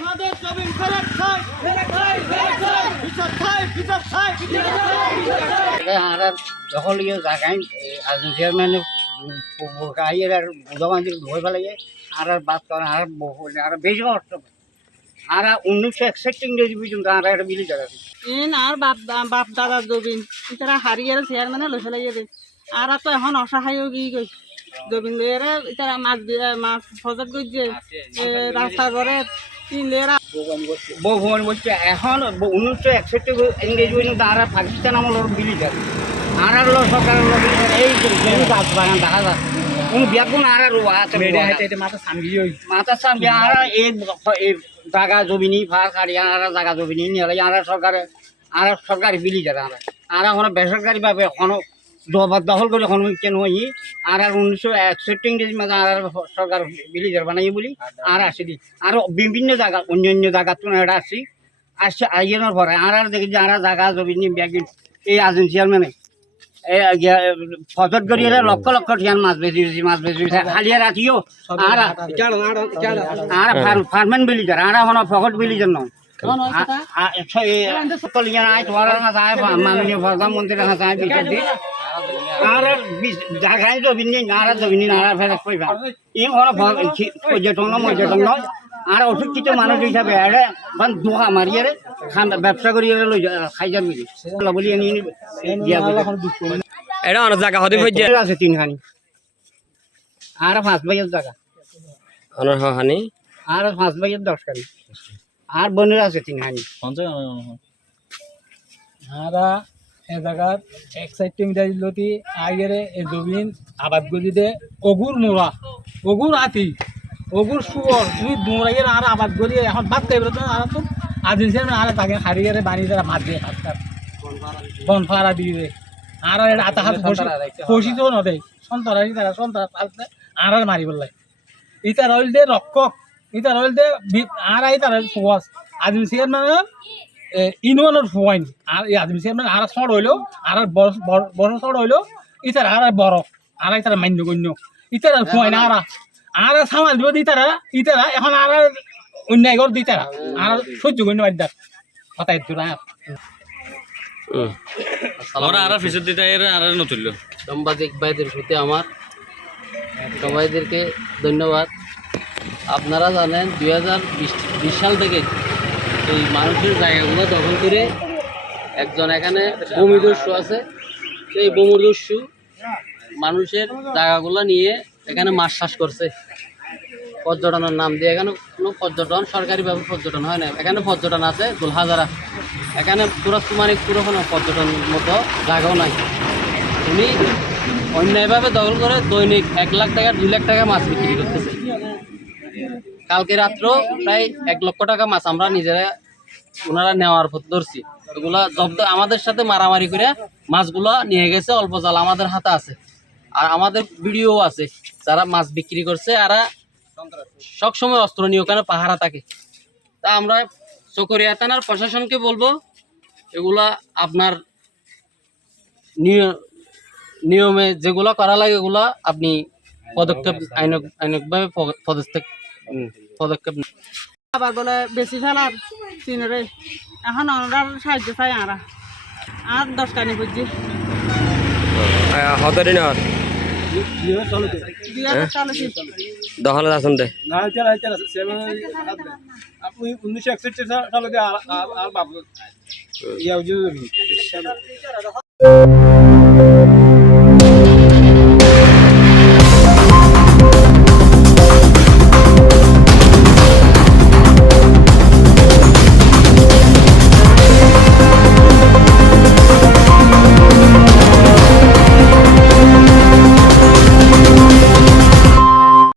আমাদের জমিন ফেরত চাই। ফেরত চাই ফেরত চাই বিচার চাই বিচার চাই বিচার চাই বিচার চাই। এটা আর যখন ইয়ে জাগাই আজন চেয়ারম্যান আইয়ের আর বুধবান ধরে ফেলে আর আর বাদ করেন আর আর বেশি কষ্ট আর উনিশশো একষট্টি ইংরেজি পর্যন্ত আর একটা বিলি জায়গা ইন আর বাপ বাপ দাদা জবিন হারিয়ে চেয়ারম্যানে লৈছে লাগিয়ে দে আর তো এখন অসহায় গিয়ে গই জবিন লইয়ারে মাছ মাছ ফজত গইছে রাস্তা করে লেরা বউ ভবন বলছে এখন উনিশশো একষট্টি ইংরেজি পর্যন্ত আর পাকিস্তান আমলের জায়গা আর আর লো সরকারের লো এই গাছ বাগান দেখা যায় কোন বিয়াগুন আর আর আছে মাথা সামনে আর এই এই জায়গা জমিনি ভাগ কাটি আর জায়গা জমিনি নিয়ে আর সরকারে আর সরকারি বিলি যারা আর। আর এখন বেসরকারি ভাবে জবরদখল করে এখন কেন হই আর আর উনিশশো একষট্টি ইংরেজি মাঝে আর আর সরকার বিলি যার বানাই বলি, আর আসি দি। আর বিভিন্ন জায়গা অন্য অন্য জায়গা তো এটা আসি। আসছে আইনের পরে। আর আর দেখি যে আর জায়গা জমিনি ব্যাগ এই আজন চেয়ারম্যানে ফজত করি লক্ষ লক্ষ টিয়ান মাছ বেশি বেশি মাছ বেশি খালি রাতিও আর আর ফার্মেন বিলি যার আর এখন ফকট বিলি যার নয়। মাননীয় প্রধানমন্ত্রীর আমি বিচার দিই আর জায়গায় জমিন নেই আর জমিন আর ফেরত কইবা। ই হলো পর্যটন পর্যটন নয় আর অশিক্ষিত মানুষ হিসাবে এড়ে বান দোহা মারিয়ে খান ব্যবসা করিয়ে লই খাই যাবি বলি এনে দিয়া এটা অনেক জায়গা হতে হইছে। আছে তিনখানি। আর পাঁচ বাজের জায়গা। অনেক হানি আর পাঁচ বাজের দশখানি। আর বোনের আছে তিনখানি। আমরা এ জায়গার এক্সাইটিং দিলতি আগেরে এ জমিন আবাদ গলিতে অগুর মোড়া অগুর আতি অগুর সুয়র তুমি দৌড়াইয়ে আর আবাদ গলি এখন ভাত খাইবে তো আর তো আজিল সে আর তাকে হারিয়ে বাড়ি তারা ভাত দিয়ে ভাত খাত বন দিয়ে দে আর এটা আতা হাত ফসি তো নদে। সন্তরা তারা সন্তরা পালতে আর আর মারি বললাই ইটা রইল দে রক্ষক। ইটা রইল দে আর আই তারা ফুয়াস আজিল সে মানে ইনওয়ানের ফুয়াইন। আর এই আদমি চেয়ারম্যান আর চড় হইল আর বড় বড় চড় হইল ইতার আর বড় আর ইতার মান্য গণ্য। ইতার ফুয়াইন আর আর সামাল দিব দিতারা ইতারা এখন আর অন্যায় কর দিতারা আর সহ্য গণ্য বাদ্যার কথা দূরা আমরা আর। ফিসুর দিতে এর আর নতুন সাংবাদিক ভাইদের প্রতি আমার সবাইদেরকে ধন্যবাদ। আপনারা জানেন দুই হাজার বিশ সাল থেকে এই মানুষের জায়গাগুলো দখল করে একজন এখানে ভূমিদস্যু আছে। সেই ভূমিদস্যু মানুষের জায়গাগুলো নিয়ে এখানে মাছ চাষ করছে। পর্যটনের নাম দিয়ে এখানে কোনো পর্যটন, সরকারিভাবে পর্যটন হয় না। এখানে পর্যটন আছে দুলহাজারা। এখানে মানে পুরো কোনো পর্যটন মতো জায়গাও নাই। উনি অন্যায়ভাবে দখল করে দৈনিক এক লাখ টাকা, দুই লাখ টাকা মাছ বিক্রি করতেছে। কালকে রাত্র প্রায় এক লক্ষ টাকা মাছ আমরা নিজেরা ওনারা নেওয়ার পর ধরছি। এগুলা জব্দ আমাদের সাথে মারামারি করে মাছগুলো নিয়ে গেছে, অল্প জাল আমাদের হাতে আছে। আর আমাদের ভিডিও আছে, যারা মাছ বিক্রি করছে আর সবসময় অস্ত্র নিয়ে ওখানে পাহারা থাকে। তা আমরা চকরিয়া থানার প্রশাসনকে বলব, এগুলা আপনার নিয়- নিয়মে যেগুলো করা লাগে, এগুলা আপনি পদক্ষেপ আইনক, আইনকভাবে পদক্ষেপ পদক্ষেপ। আবার বলে বেশি ফেলার। তিনরে এখন ওনার সাহায্য চাই আরা। আর দশ কানি বুঝছি। হতে দিন দুই হাজার চালুছি দখলে আসুন দে। না উনিশশো একষট্টি সালে আর বাবু ইয়া